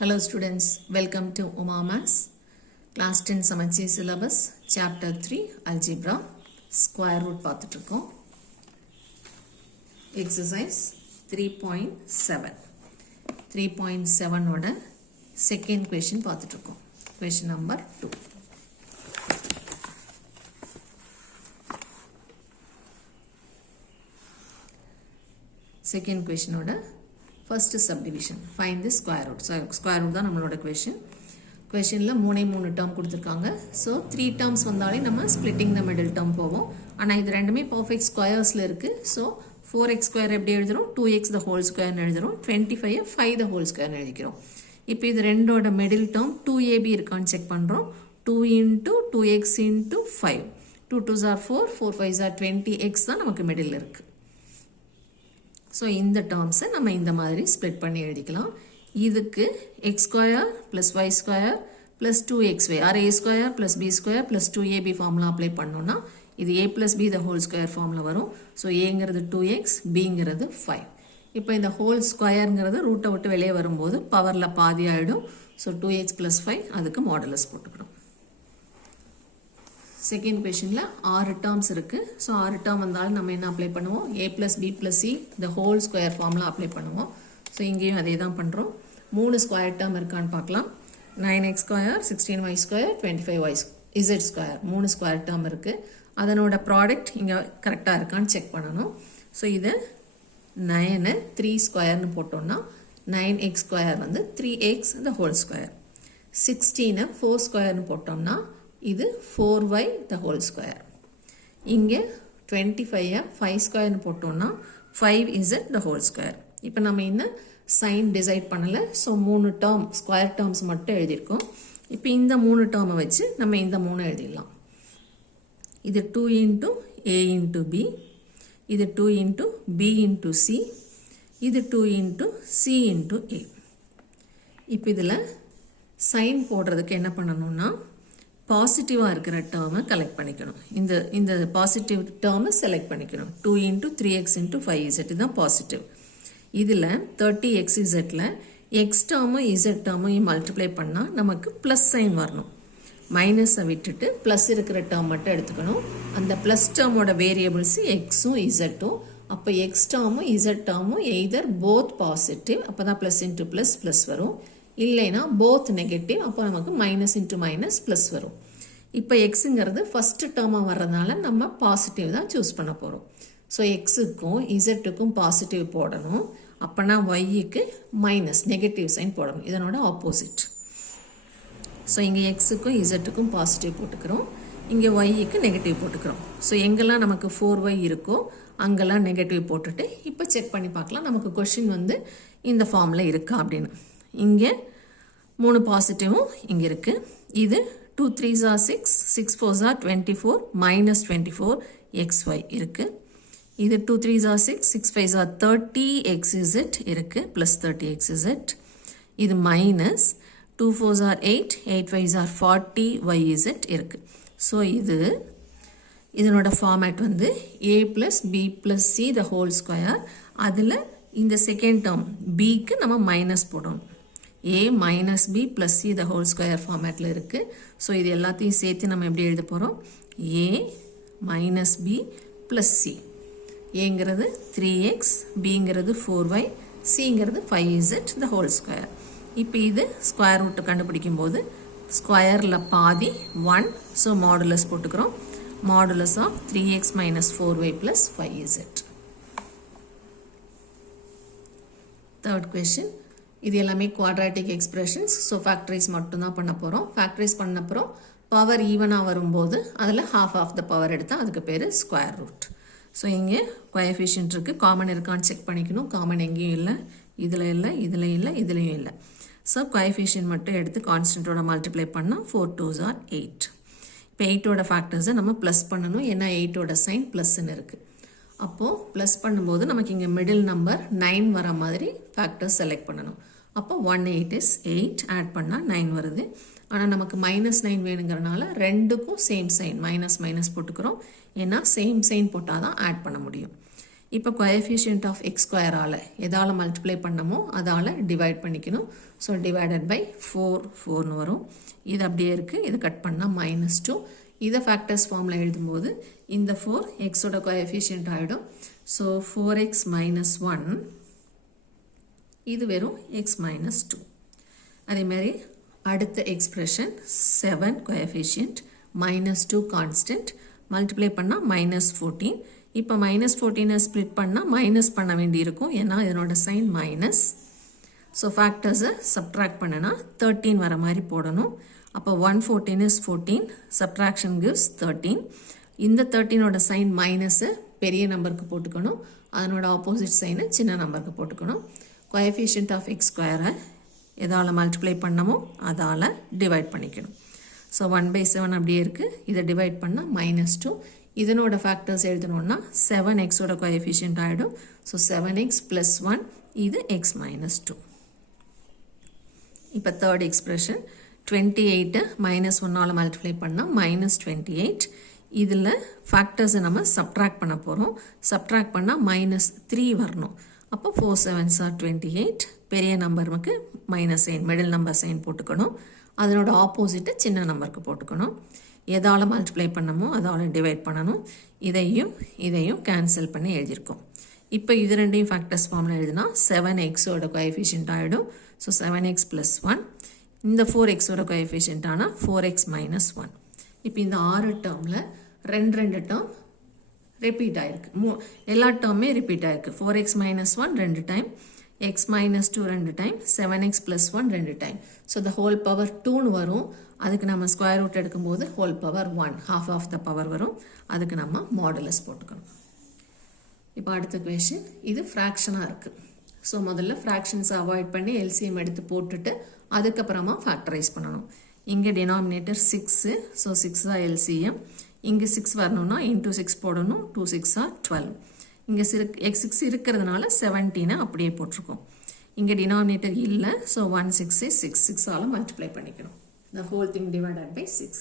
Hello students, welcome to Uma Maths, class 10 Samacheer syllabus, chapter 3, Algebra, square root பார்த்துட்டுருக்கோம். Exercise 3.7. 3.7 ஓட second question பார்த்துட்டுருக்கோம். Question number 2. Second question ஓட first subdivision, find the square root. So square root தான் நம்மளோட question. Questionல மூணு term கொடுத்திருக்காங்க. So 3 terms வந்தாலே நம்ம splitting the middle term போவோம். ஆனா இது ரெண்டுமே perfect squaresல இருக்கு. So 4x square எப்படி எழுதுறோம்? 2x the whole square எழுதுறோம். 25 5 the whole square எழுதிக்கிறோம். இப்போ இது ரெண்டோட middle term 2ab இருக்கான்னு செக் பண்றோம். 2 into 2x into 5. 2 2s are 4, 4 5s are 20x தான் நமக்கு middle இருக்கு. So இந்த terms நம்ம இந்த மாதிரி split பண்ணி எழுதிக்கலாம். இதுக்கு x square plus y square plus 2xy or a square plus b square plus 2ab formula apply பண்ணோம்னா இது a plus b the whole square formula வரும். So aங்கிறது 2x, bங்கிறது 5. இப்போ இந்த whole squareங்கிறது ரூட்டை விட்டு வெளியே வரும்போது பவர்ல பாதி ஆயிடும். So 2x plus 5 அதுக்கு modulus போட்டுக்கணும். செகண்ட் கொஸ்டின்ல 6 டேர்ம்ஸ் இருக்கு. ஸோ 6 டேர்ம் வந்தாலும் நம்ம என்ன அப்ளை பண்ணுவோம்? a plus b plus c the whole square formula apply பண்ணுவோம். ஸோ இங்கேயும் அதே தான் பண்ணுறோம். 3 ஸ்கொயர் டேர்ம் இருக்கான்னு பார்க்கலாம். 9x square, 16y square, 25y z square 3 square term இருக்கு. அதனோட ப்ராடக்ட் இங்கே கரெக்டாக இருக்கான்னு செக் பண்ணணும். ஸோ இது 9 3 ஸ்கொயர்னு போட்டோம்னா 9x ஸ்கொயர் வந்து 3x the whole ஸ்கொயர். 16 4 ஸ்கொயர்னு போட்டோம்னா இது 4y the whole square. இங்கே 25 5 ஸ்கொயர்னு போட்டோம்னா 5z the whole square. இப்போ நம்ம இன்னும் சைன் டிசைட் பண்ணலை. ஸோ 3 டேர்ம் ஸ்கொயர் டேர்ம்ஸ் மட்டும் எழுதியிருக்கோம். இப்போ இந்த 3 டேர்மை வச்சு நம்ம இந்த 3 எழுதிடலாம். இது 2 into a into b, இது 2 into b into c, இது 2 into c into a. இப்போ இதில் சைன் போடுறதுக்கு என்ன பண்ணணும்னா பாசிட்டிவாக இருக்கிற டேர்மை கலெக்ட் பண்ணிக்கணும். இந்த பாசிட்டிவ் டேர்மை செலக்ட் பண்ணிக்கணும். 2 into 3x into 5z இதுதான் பாசிட்டிவ். இதில் 30xzல எக்ஸ் டேர்மும் இசட் டேர்மையும் மல்டிப்ளை பண்ணால் நமக்கு ப்ளஸ் சைன் வரணும். மைனஸை விட்டுட்டு ப்ளஸ் இருக்கிற டேர்ம் மட்டும் எடுத்துக்கணும். அந்த ப்ளஸ் டேர்மோட வேரியபிள்ஸ் எக்ஸும் இசட்டும். அப்போ எக்ஸ் டேர்மும் இசட் டேர்மும் எய்தர் போத் பாசிட்டிவ், அப்போ தான் ப்ளஸ் இன்ட்டு ப்ளஸ் ப்ளஸ் வரும். இல்லைனா போத் நெகட்டிவ், அப்போ நமக்கு மைனஸ் இன்ட்டு மைனஸ் ப்ளஸ் வரும். இப்போ எக்ஸுங்கிறது ஃபர்ஸ்ட் டேர்மாக வர்றதுனால நம்ம பாசிட்டிவ் தான் சூஸ் பண்ண போகிறோம். ஸோ எக்ஸுக்கும் இசட்டுக்கும் பாசிட்டிவ் போடணும். அப்போனா ஒய்க்கு மைனஸ் நெகட்டிவ் சைன் போடணும். இதனோட ஆப்போசிட். ஸோ இங்கே எக்ஸுக்கும் இசட்டுக்கும் பாசிட்டிவ் போட்டுக்கிறோம். இங்கே ஒய்க்கு நெகட்டிவ் போட்டுக்கிறோம். ஸோ எங்கெல்லாம் நமக்கு 4y இருக்கோ அங்கெல்லாம் நெகட்டிவ் போட்டுட்டு இப்போ செக் பண்ணி பார்க்கலாம் நமக்கு கொஷின் வந்து இந்த ஃபார்மில் இருக்கா அப்படின்னு. இங்கே 3 பாசிட்டிவும் இங்கே இருக்குது. இது 2 3s are 6, 6 4s are 24, minus 24 xy இருக்குது. இது 2 3s are 6, 6 5s are 30xz இருக்குது, plus 30xz. இது minus 2 4s are 8, 8 5s are 40yz இருக்குது. ஸோ இதனோட ஃபார்மேட் வந்து a plus b plus c the whole square. அதில் இந்த செகண்ட் டேர்ம் bக்கு நம்ம மைனஸ் போடணும். a minus b plus c the whole square ஃபார்மேட்டில் இருக்குது. ஸோ இது எல்லாத்தையும் சேர்த்து நம்ம எப்படி எழுத போகிறோம்? a minus b plus c. ஏங்கிறது 3x, bங்கிறது 4y, cங்கிறது 5z the whole square. இப்போ இது ஸ்கொயர் ரூட்டு கண்டுபிடிக்கும் போது ஸ்கொயரில் பாதி 1. ஸோ மாடுலஸ் போட்டுக்கிறோம். Modulus of 3x minus 4y plus 5z. Third question. இது எல்லாமே குவாட்ராட்டிக் எக்ஸ்பிரஷன்ஸ். ஸோ ஃபேக்டரைஸ் மட்டும்தான் பண்ண போகிறோம். ஃபேக்டரைஸ் பண்ணப்புறம் பவர் ஈவனாக வரும்போது அதில் half ஆஃப் த பவர் எடுத்தால் அதுக்கு பேர் ஸ்கொயர் ரூட். ஸோ இங்கே கோஎஃபிஷியன்ட் இருக்குது. காமன் இருக்கான்னு செக் பண்ணிக்கணும். காமன் எங்கேயும் இல்லை, இதில் இல்லை, இதில் இல்லை, இதுலேயும் இல்லை. ஸோ கோஎஃபிஷியன்ட் மட்டும் எடுத்து கான்ஸ்டன்ட்டோட மல்டிப்ளை பண்ணால் 4 2s are 8. இப்போ 8ஓட ஃபேக்டர்ஸை நம்ம ப்ளஸ் பண்ணணும். ஏன்னா 8ஓட சைன் ப்ளஸ்ன்னு இருக்குது. அப்போது ப்ளஸ் பண்ணும்போது நமக்கு இங்கே மிடில் நம்பர் 9 வர மாதிரி ஃபேக்டர்ஸ் செலக்ட் பண்ணணும். அப்போ 1 8 is 8 ஆட் பண்ணால் 9 வருது. ஆனால் நமக்கு -9 வேணுங்கிறனால ரெண்டுக்கும் சேம் சைன் மைனஸ் மைனஸ் போட்டுக்கிறோம். ஏன்னா சேம் சைன் போட்டால் தான் ஆட் பண்ண முடியும். இப்போ coefficient of x square ஆல எதால மல்டிப்ளை பண்ணமோ அதால டிவைட் பண்ணிக்கணும். ஸோ டிவைடட் பை 4 வரும். இது அப்படியே இருக்குது. இது கட் பண்ணால் -2. இதை ஃபேக்டர்ஸ் ஃபார்மில் எழுதும்போது இந்த 4 எக்ஸோட கோஎஃபிஷியன்ட் ஆகிடும். ஸோ 4x - 1 இது வெறும் x - 2. அதேமாதிரி அடுத்த எக்ஸ்பிரஷன் 7 கோஎஃபிஷியன்ட் -2 கான்ஸ்டன்ட் மல்டிப்ளை பண்ணால் -14. இப்போ -14 ஸ்ப்ளிட் பண்ணால் மைனஸ் பண்ண வேண்டி இருக்கும். ஏன்னா இதனோட சைன் மைனஸ். ஸோ ஃபேக்டர்ஸை சப்ட்ராக்ட் பண்ணனா 13 வர மாதிரி போடணும். அப்போ 114 is 14. Subtraction gives 13. இந்த 13ஓட சைன் மைனஸை பெரிய நம்பருக்கு போட்டுக்கணும். அதனோட ஆப்போசிட் சைனை சின்ன நம்பருக்கு போட்டுக்கணும். கோஎஃபிஷியன்ட் ஆஃப் எக்ஸ் ஸ்கொயரை எதால் மல்டிப்ளை பண்ணமோ அதால் டிவைட் பண்ணிக்கணும். ஸோ 1/7 அப்படியே இருக்குது. இதை டிவைட் பண்ணால் -2. இதனோட ஃபேக்டர்ஸ் எழுதணும்னா 7xோட கோஎஃபிஷியன்ட் ஆகிடும். ஸோ 7x + 1 இது x - 2. இப்போ தேர்ட் எக்ஸ்பிரஷன் 28 -1ஆல் மல்டிப்ளை பண்ணால் -28. இதில் ஃபேக்டர்ஸை நம்ம சப்ட்ராக்ட் பண்ண போகிறோம். சப்ட்ராக்ட் பண்ணால் -3 வரணும். அப்போ 4 7s are 28. பெரிய நம்பருக்கு minus sign middle number sign போட்டுக்கணும். அதனோட ஆப்போசிட்டை சின்ன நம்பருக்கு போட்டுக்கணும். எதால் மல்டிப்ளை பண்ணமோ அதால் டிவைட் பண்ணணும். இதையும் கேன்சல் பண்ணி எழுதியிருக்கோம். இப்போ இது ரெண்டையும் ஃபேக்டர்ஸ் ஃபார்மில் எழுதினா 7xோட கோஎஃபிஷியன்ட் ஆகிடும். So 7x + 1. இந்த 4xோட கோஎஃபிஷியன்ட் ஆனால் 4x - 1. இப்போ இந்த 6 டேர்மில் ரெண்டு டேர்ம் ரிப்பீட் ஆகிருக்கு. எல்லா டேர்மே ரிப்பீட் ஆகிருக்கு. 4x - 1 2 time, x - 2 2 time, 7x + 1 2 time. So the whole power 2 வரும். அதுக்கு நம்ம ஸ்கொயர் ரூட் எடுக்கும்போது whole power 1 half of the power வரும். அதுக்கு நம்ம மாடுலஸ் போட்டுக்கணும். இப்போ அடுத்த கொஷின் இது ஃப்ராக்ஷனாக இருக்குது. ஸோ முதல்ல ஃப்ராக்ஷன்ஸை அவாய்ட் பண்ணி எல்சிஎம் எடுத்து போட்டுட்டு அதுக்கப்புறமா ஃபேக்டரைஸ் பண்ணணும். இங்கே டினாமினேட்டர் 6. ஸோ 6 தான் எல்சிஎம். இங்கே 6 வரணும்னா இன்டூ 6 போடணும். 2 6 are 12. இங்கே x6 இருக்கிறதுனால 17 அப்படியே போட்டிருக்கோம். இங்கே டினாமினேட்டர் இல்லை. So 1 6 is 6. 6ஆல் மல்டிப்ளை பண்ணிக்கணும். the whole thing divided by 6.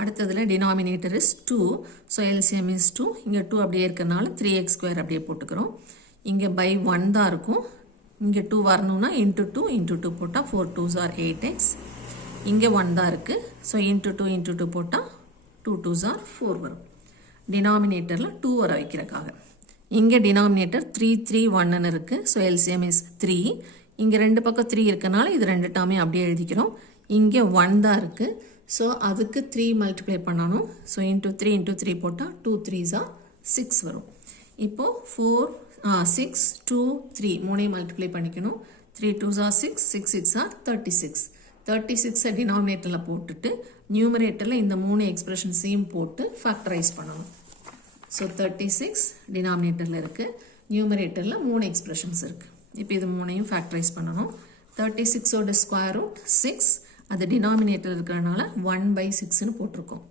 அடுத்ததில் denominator is 2. So LCM is 2. இங்கே 2 அப்படியே இருக்கிறதுனால 3x² அப்படியே போட்டுக்கிறோம். இங்கே by 1 தான் இருக்கும். இங்கே 2 வரணும்னா இன்ட்டு 2 போட்டால் 4 2s are 8x. இங்கே 1 தான் இருக்குது. ஸோ இன்ட்டு 2 போட்டால் 2 2s are 4 வரும். டினாமினேட்டரில் 2 வர வைக்கிறக்காக. இங்கே டினாமினேட்டர் 3 3 1 இருக்குது. So LCM is 3. இங்கே ரெண்டு பக்கம் 3 இருக்கனால இது ரெண்டு டேர்மே அப்படியே எழுதிக்கிறோம். இங்கே 1 தான் இருக்குது. ஸோ அதுக்கு 3 மல்டிப்ளை பண்ணணும். ஸோ இன்ட்டு 3 போட்டால் 2 3s are 6 வரும். இப்போது 6 2 3 மூணையும் மல்டிப்ளை பண்ணிக்கணும். 3 2s are 6 6 6 are 36. 36 டினாமினேட்டரில் போட்டுட்டு நியூமரேட்டரில் இந்த 3 எக்ஸ்பிரஷன்ஸையும் போட்டு ஃபேக்டரைஸ் பண்ணணும். ஸோ 36 டினாமினேட்டரில் இருக்குது. நியூமரேட்டரில் 3 எக்ஸ்பிரஷன்ஸ் இருக்குது. இப்போ இது 3ஐயும் ஃபேக்டரைஸ் பண்ணணும். 36ஓட ஸ்கொயர் ரூட் 6. அது டினாமினேட்டர் இருக்கிறதுனால 1/6ன்னு போட்டிருக்கோம்.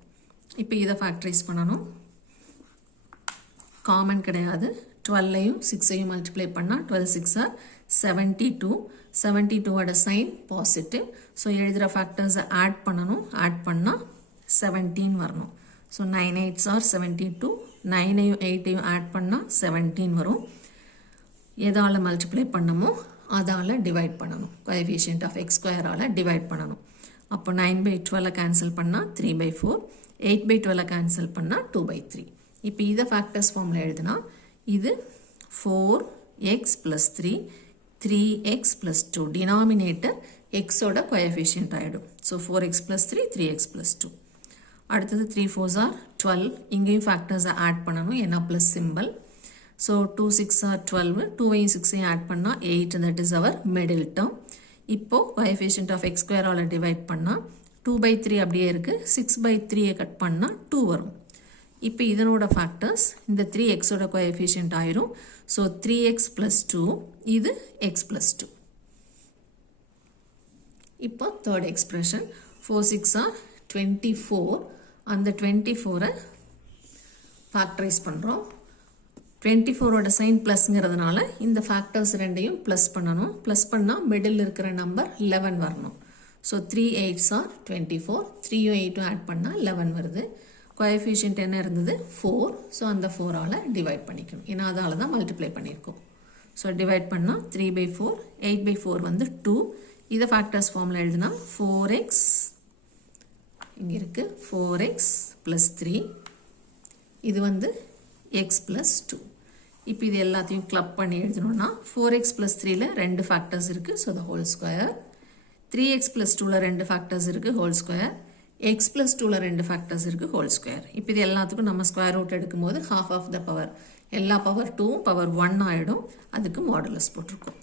இப்போ இதை ஃபேக்டரைஸ் பண்ணணும். காமன் கிடையாது. 12ஐயும் 6ஐயும் மல்டிப்ளை பண்ணால் 12 6 are 72. 72ஓட சைன் பாசிட்டிவ். ஸோ எழுதுகிற ஃபேக்டர்ஸை ஆட் பண்ணணும். ஆட் பண்ணால் 17 வரணும். So 9 8s are 72. 9ஐயும் 8ஐயும் ஆட் பண்ணால் 17 வரும். எதால் மல்டிப்ளை பண்ணமோ அதால் டிவைட் பண்ணணும். கோஎஃபிஷியன்ட் ஆஃப் எக்ஸ் ஸ்கொயரால் டிவைட் பண்ணணும். அப்போ 9/12 கேன்சல் பண்ணால் 3/4. 8/12 கேன்சல் பண்ணால் 2/3. இப்போ இதை ஃபேக்டர்ஸ் ஃபார்மில் எழுதுனா இது 4x + 3 3x + 2. டினாமினேட்டர் எக்ஸோட கோஎஃபிஷியன்ட் ஆகிடும். So 4x + 3 3x + 2. அடுத்தது 3 4s are 12. இங்கேயும் ஃபேக்டர்ஸை ஆட் பண்ணணும். ஏன்னா ப்ளஸ் சிம்பிள். So 2 6 are 12. 2ஐயும் 6ஐயும் ஆட் பண்ணால் 8. That is our middle term. இப்போது கோஎஃபிஷியன்ட் ஆஃப் எக்ஸ் ஸ்கொயரால் டிவைட் பண்ணால் 2/3 அப்படியே இருக்குது. 6/3 கட் பண்ணால் 2 வரும். இப்போ இதனோட ஃபேக்டர்ஸ் இந்த 3xோட கோஎஃபிஷியன்ட் ஆயிரும். ஸோ 3x + 2 இது x + 2. இப்போ தேர்ட் எக்ஸ்பிரஷன் 4 6 are 24. அந்த 24ஐ ஃபேக்டரைஸ் பண்ணுறோம். 24ஓட சைன் ப்ளஸ்ங்கிறதுனால இந்த ஃபேக்டர்ஸ் ரெண்டையும் ப்ளஸ் பண்ணணும். ப்ளஸ் பண்ணால் மிடில் இருக்கிற நம்பர் 11 வரணும். So 3 8s are 24. 3யும் 8ம் ஆட் பண்ணால் 11 வருது. கோஎஃபிஷியன்ட் என்ன இருந்தது 4. ஸோ அந்த 4ஆல் டிவைட் பண்ணிக்கணும். ஏன்னா அதால் தான் மல்டிப்ளை பண்ணியிருக்கோம். ஸோ டிவைட் பண்ணால் 3/4, 8/4 வந்து 2. இதை ஃபேக்டர்ஸ் ஃபார்மில் எழுதுனா 4x, இங்கே இருக்குது 4x + 3, இது வந்து x + 2. இப்போ இது எல்லாத்தையும் கிளப் பண்ணி எழுதணும்னா 4x + 3ல 2 ஃபேக்டர்ஸ் இருக்குது. So the whole square. 3x + 2ல 2 factors இருக்குது, ஹோல் ஸ்கொயர். x + 2ல 2 ஃபேக்டர்ஸ் இருக்குது, ஹோல் ஸ்கொயர். இப்போ இது எல்லாத்துக்கும் நம்ம ஸ்கொயர் ரூட் எடுக்கும்போது half of the power, எல்லா பவர் 2 பவர் 1 ஆகிடும். அதுக்கு மாடுலஸ் போட்டிருக்கோம்.